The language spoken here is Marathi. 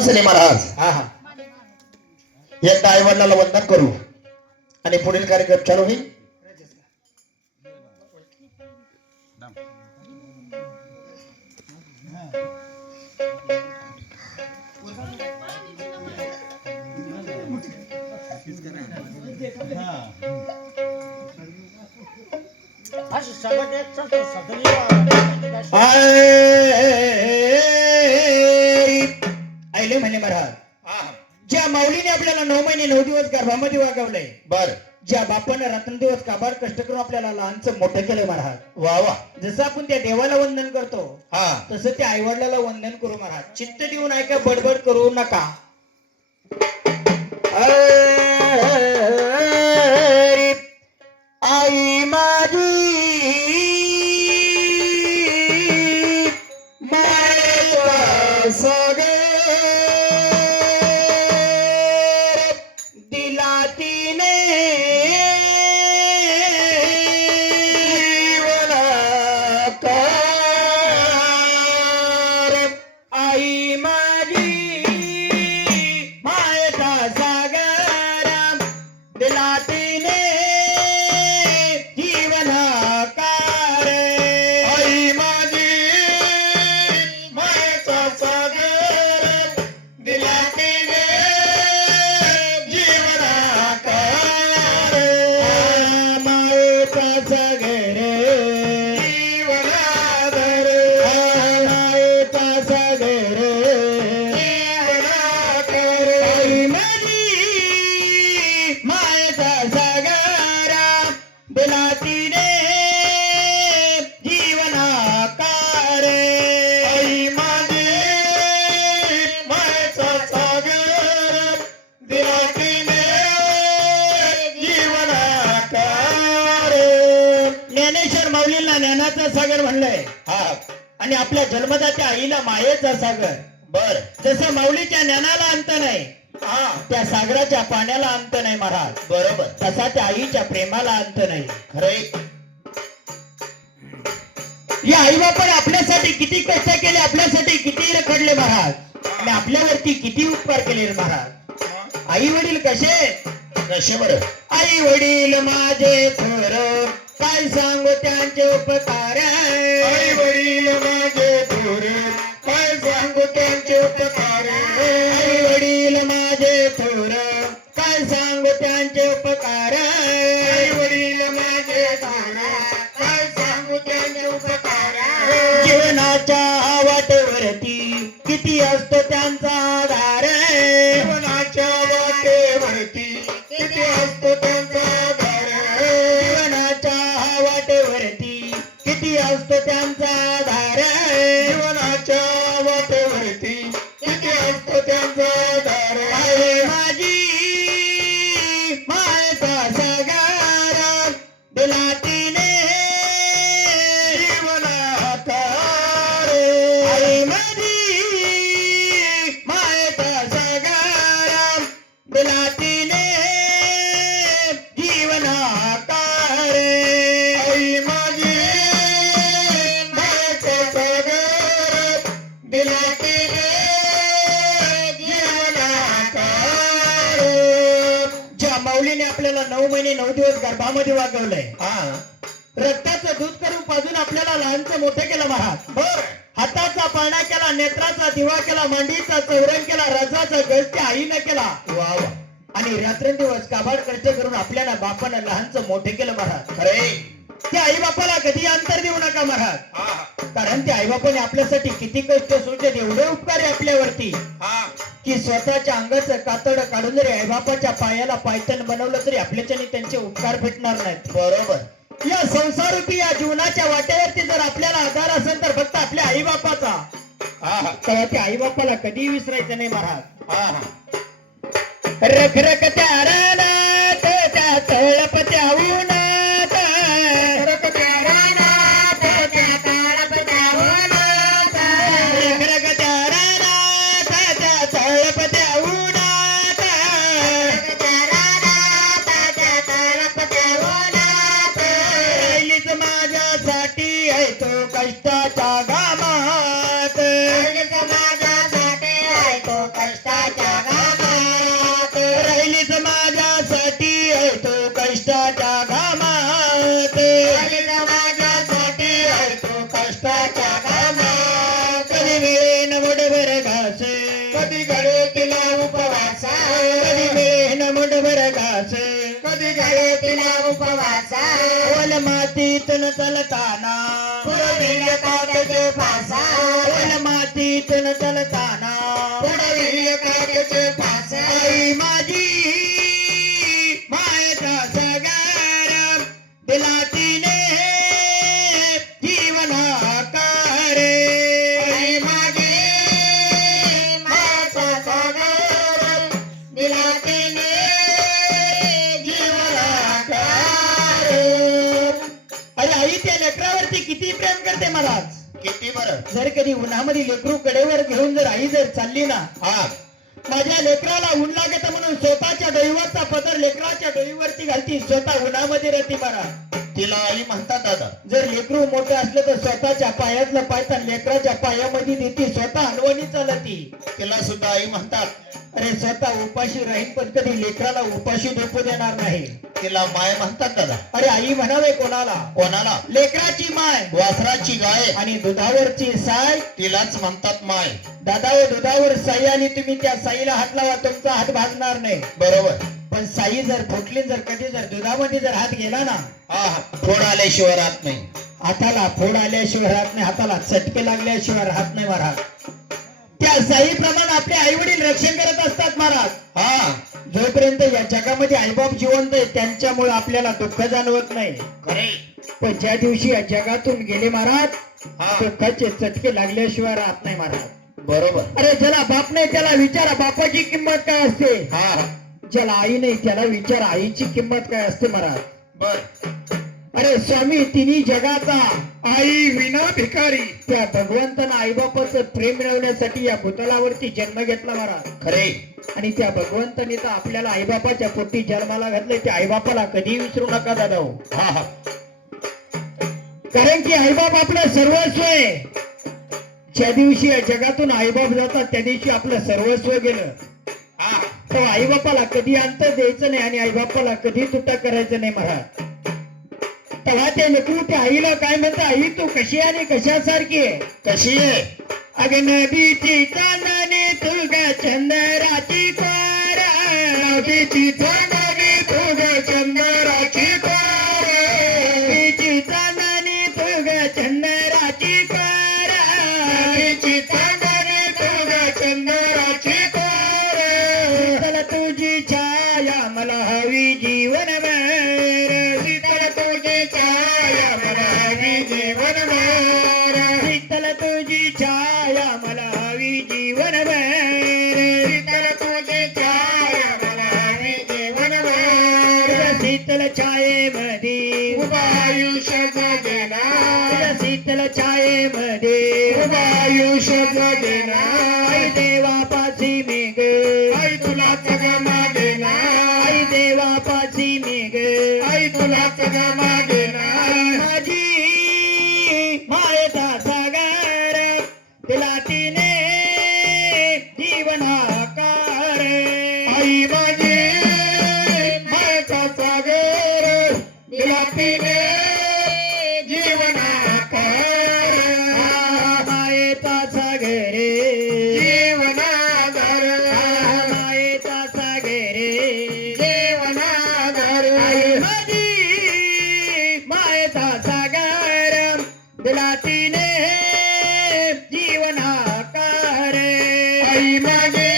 सने महाराज हा हा एकदा आई वडिलांना वंदन करू आणि पुढील कार्यक्रम चालू होईल. आईले म्हणे महाराज, ज्या माऊलीने आपल्याला 9 महिने 9 दिवस गर्भामध्ये वागवलंय, बर ज्या बापानं रात्रंदिवस काबाड कष्ट करून आपल्याला लहानचं मोठं केलंय महाराज, वा वा जसं आपण त्या देवाला वंदन करतो हा तसं त्या आईवडिलाला वंदन करू महाराज. चित्त देऊन ऐका, बडबड करू नका. आई माझी मायेचा सागर दिला तिने जीवनाकार. आई माझी मायेचा सागर दिला तिने जीवनाकार. आई माझी मायेचा सागर दिला तिने जीवनाकार. मायेचा सागर जीवनाधार मायेचा सागर जीवनाकार. आई माझी मायेचा सागर दिला तिने जीवनाकार. आई माझी मायेचा सागर दिला तिने जीवनाकार. ज्ञानेश्वर माऊलींना ज्ञानाचा सागर म्हणलंय हा आणि आपल्या जन्मदात्या आईला मायेचा सागर. बर जसं माऊलीच्या ज्ञानाला अंत नाही, हा त्या सागराच्या पाण्याला अंत नाही महाराज, बरोबर तसा त्या आईच्या प्रेमाला अंत नाही. खरंय. या आई बापाने आपल्यासाठी किती कष्ट केले, आपल्यासाठी किती रखडले महाराज, आणि आपल्यावरती किती उपकार केले रे महाराज. आई वडील कसे? कसे बर आई वडील माझे थोर, काय सांगू त्यांचे उपकार. आई वडील माझे थोर, काय सांगू त्यांचे उपकार. आई वडील माझे थोर, काय सांगू त्यांचे उपकार. आई वडील माझे थोर, काय सांगू त्यांचे उपकार. जीवनाच्या वाटेवरती किती असतो त्यांचा आधार. जीवनाच्या वाटेवरती किती असतो त्यांचा आधार. जीवनाच्या वाटेवरती किती असतो त्यांचा आधार. जीवनाच्या वाटेवरती किती असतो त्यांचा आधार. आई माझी मायेचा सागर दिला तिने जीवनाकार. आई माझी मायेचा सागर दिला तिने जीवनाकार. आई माझी मायेचा सागर दिला तिने जीवनाकार. ज्या माऊलीने आपल्याला 9 महिने 9 दिवस गर्भामध्ये वागवलंय, हा रक्ताचं दूध करून पाजून आपल्याला लहानचं मोठं केलं महाराज. बर हाताचा पाळणा केला, नेत्राचा दिवा केला, मांडीचा चौरंग केला, रजाचा गज त्या आईनं केला, वा वा आणि रात्रंदिवस काबाड कष्ट करून आपल्याला बापानं लहानचं मोठे केलं महाराज. खरे. त्या आई बापाला कधी अंतर देऊ नका महाराज, हा कारण त्या आई बापाने आपल्यासाठी किती कष्ट सोडले, एवढे उपकार आहे आपल्यावरती हा की स्वतःच्या अंगाचं कातड काढून जरी आई बापाच्या पायाला पायतन बनवलं तरी आपल्याच्याने त्यांचे उपकार भेटणार नाहीत. बरोबर. या संसारूपी या जीवनाच्या वाटेवरती जर आपल्याला आधार असेल तर फक्त आपल्या आई बापाचा, हा तेव्हा त्या आई बापाला कधी विसरायचं नाही महाराज. हा हा रख रख त्या रानात त्या तळपत्या उन्हात, रख त्या रानात त्या तळपत्या उन्हात, रख रख त्या रानात त्या तळपत्या उन्हात, रख त्या रानात त्या तळपत्या उन्हात. राहिलीच माझ्यासाठी आहे तो कष्टाच्या घामात. माझ्यासाठी आहे तो कधी घडे तिला उपवास कधी मिळेन मुठभर घास कधी घडे तिला उपवास ओल मातीतून चालताना पुढवील काट्याचे फासा ओल मातीतून चालताना पुढवील काट्याचे फासा आई माझी मायेचा सगार दिला तिने जीवनाकार आई माझी माता सागर दिला तिने जीवनाकार अरे आई त्या लेकरावरती किती प्रेम करते महाराज किती बरं जर कधी उन्हामध्ये लेकरू कडेवर घेऊन जर आई जर चालली ना हा माझ्या लेकराला ऊन लागत म्हणून स्वतःच्या डोईवरचा पदर लेकराच्या डोईवरती घालती स्वतः उन्हामध्ये राहते महाराज तिला आई म्हणतात दादा जर लेकरू मोठं असलं तर स्वतःच्या पायातलं पायता लेकराच्या पायामध्ये देते स्वतः हलवणी चालती तिला सुद्धा आई म्हणतात अरे स्वतः उपाशी राहील पण कधी लेकराला उपाशी झोपू देणार नाही तिला माय म्हणतात दादा अरे आई म्हणावे कोणाला कोणाला लेकराची माय वासराची गाय आणि दुधावरची साय तिलाच म्हणतात माय दादा दुधावर साई आली तुम्ही त्या साईला हात लावा तुमचा हात भाजणार नाही बरोबर पण साई जर फुटली जर कधी जर दुधामध्ये जर हात गेला ना हा फोड आल्याशिवाय राहत नाही हाताला फोड आल्याशिवाय राहत नाही हाताला चटके लागल्याशिवाय राहत नाही महाराज त्या साईप्रमाणे आपले आई वडील रक्षण करत असतात महाराज हा जोपर्यंत या जगामध्ये आईबाप जिवंत आहे त्यांच्यामुळे आपल्याला दुःख जाणवत नाही खरे पण ज्या दिवशी या जगातून गेले महाराज हा दुःखाचे चटके लागल्याशिवाय राहत नाही महाराज बरोबर अरे ज्याला बाप नाही त्याला विचारा बापाची किंमत काय असते हा ज्याला आई नाही त्याला विचारा आईची किंमत काय असते महाराज बर अरे स्वामी तिन्ही जगाचा आई विना भिकारी त्या भगवंतानं आईबापाचं प्रेम मिळवण्यासाठी या भूतलावरती जन्म घेतला महाराज खरे आणि त्या भगवंताने तर आपल्याला आईबापाच्या पोटी जन्माला घातले त्या आईबापाला कधी विसरू नका दादा हो. हा हा कारण की आईबाप आपलं सर्वस्व आहे ज्या दिवशी या जगातून आईबाप जातात त्या दिवशी आपलं सर्वस्व गेलं हा तो आईबापाला कधी अंतर द्यायचं नाही आणि आईबापाला कधी तुटा करायचं नाही महाराज तेव्हा ते लेकरू त्या आईला काय म्हणतं आई तू कशी आणि कशासारखी आहे कशी आहे अग नदीची चांदणी तुझ्या चंद्राची कोर नदीची चांदणी तुझ्या चंद्राची कोर नदीची चांदणी तुझ्या चंद्राची कोर नदीची चांदणी तुझ्या चंद्राची कोर शीतल तुझी छाया मला हवी जीवनभर शीतल तुझी छाया मला हवी जीवनभर शीतल तुझी छाया मला हवी जीवनभर शीतल तुझी छाया मला हवी जीवनभर शीतल छायेमध्ये उभा आयुष्य जगेना शीतल छायेमध्ये उभा आयुष्य जगेना आई देवापाशी मी ग आई तुला सगळं मागेना आई देवापाशी मी ग आई तुला सगळं मागेना माझी मायेचा सागर तिला तिने जीवनाकार आई माझी मायेचा सागर दिला तिने जीवनाकार मायेचा सागर जीवनाधार मायेचा सागर जीवनाधार आई माझी मायेचा सागर दिला तिने जीवनाकार आई माझी